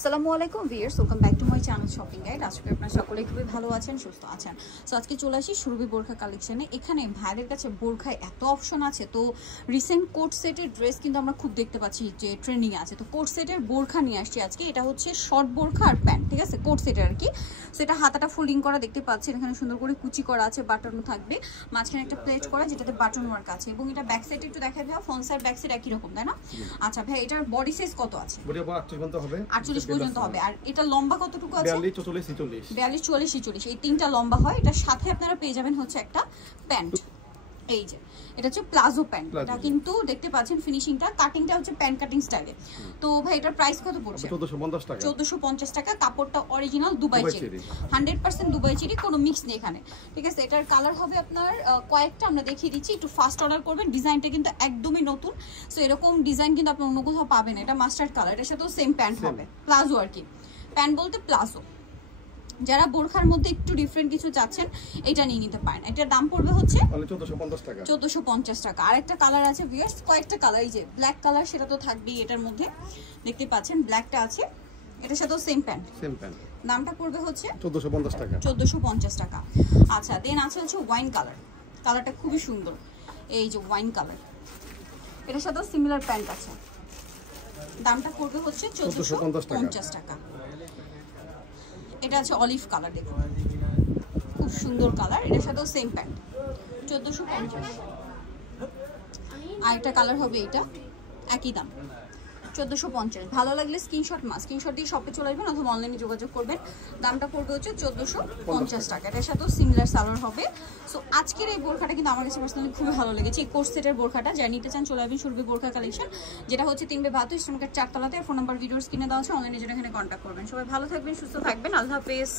আসসালামু আলাইকুম viewers, welcome back to my channel shopping guide. আজকে আপনারা সকলে খুবই ভালো আছেন, সুস্থ আছেন। সো আজকে চলে আসি সুরভি বোরখা কালেকশনে। এখানে ভাইদের কাছে বোরখায় এত অপশন আছে। তো রিসেন্ট কোট সেটের ড্রেস কিন্তু আমরা খুব দেখতে পাচ্ছি যে ট্রেন্ডিং আছে। তো কোট সেটের বোরখা নিয়ে আসছি আজকে। এটা হচ্ছে শর্ট বোরখা আর প্যান্ট, ঠিক আছে, কোট সেটের আর কি। সেটা হাতাটা ফোল্ডিং করা দেখতে পাচ্ছেন, এখানে সুন্দর করে কুচি করা আছে, বাটনও থাকবে, মাঝখানে একটা প্লেট করা যেটাতে বাটন ওয়ার্ক আছে। এবং এটা ব্যাক সাইড একটু দেখাই ভাই, ফ্রন্ট সাইড ব্যাক সাইড একই রকম, তাই না? আচ্ছা ভাই, এটার বডি সাইজ কত আছে? বডি 48 পর্যন্ত হবে, 48 পর্যন্ত হবে। আর এটা লম্বা কতটুকু আছে? 42 44 46 42 44 46 এই তিনটা লম্বা হয়। এটার সাথে আপনারা পেয়ে যাবেন হচ্ছে একটা প্যান্ট। এই যে এটা হচ্ছে প্লাজো প্যান্ট। এটা কিন্তু দেখতে পাচ্ছেন ফিনিশিংটা, কাটিংটা হচ্ছে প্যান্ট কাটিং স্টাইলে। তো ভাই এটার প্রাইস কত পড়ছে? 1450 টাকা। 1450 টাকা। কাপড়টা original Dubai cherry, 100% Dubai cherry, কোনো মিক্স নেই এখানে, ঠিক আছে। এটার কালার হবে আপনার কয়েকটা, আমরা দেখিয়ে দিচ্ছি, একটু ফাস্ট অর্ডার করবেন। ডিজাইনটা কিন্তু একদমই নতুন। সো এরকম ডিজাইন কিন্তু আপনি অন্য কোথাও পাবেন। এটা মাস্টার্ড কালার, এটার সাথেও সেম প্যান্ট হবে, প্লাজো আর কি। প্যান্ট বলতে প্লাজো। যারা বোরখার মধ্যে একটু ডিফারেন্ট কিছু চাচ্ছেন এটা নিয়ে নিতে পারেন। এটার দাম পড়বে হচ্ছে 1450 টাকা। 1450 টাকা। আরেকটা কালার আছে ভিউয়ার্স, কয়েকটা কালার, এই যে ব্ল্যাক কালার, সেটা তো থাকবেই এটার মধ্যে, দেখতে পাচ্ছেন ব্ল্যাকটা আছে। এটার সাথেও সেম প্যান্ট, দামটা পড়বে হচ্ছে 1450 টাকা। 1450 টাকা। আচ্ছা, দেন আছে হচ্ছে ওয়াইন কালার। কালারটা খুবই সুন্দর, এই যে ওয়াইন কালার। এটার সাথেও সিমিলার প্যান্ট আছে, দামটা পড়বে হচ্ছে 1450 টাকা। এটা আছে অলিভ কালার, দেখুন খুব সুন্দর কালার। এটার সাথেও সেম প্যান্ট, 1450। আর একটা কালার হবে এটা, একই দাম 1450। ভালো লাগলে স্ক্রিনশট দিয়ে শপে চলে আসবেন অথবা অনলাইনে যোগাযোগ করবেন। দামটা পড়বে হচ্ছে 1450 টাকা। এটার সাথেও সিমিলার সালোয়ার হবে। সো আজকের এই বোরখাটা কিন্তু আমার কাছে পার্সোনালি খুবই ভালো লেগেছে। এই কোর্স সেটের বোরখাটা যারা নিতে চান চলে আসবেন সুরভি বোরখা কালেকশন, যেটা হচ্ছে 3/72 ইস্টার্ন মার্কেট 4 তলাতে। ফোন নাম্বার ভিডিওস কিনে দেওয়া আছে, অনলাইনে যেটা এখানে কন্ট্যাক্ট করবেন। সবাই ভালো থাকবেন, সুস্থ থাকবেন, আল্লাহ হাফেজ।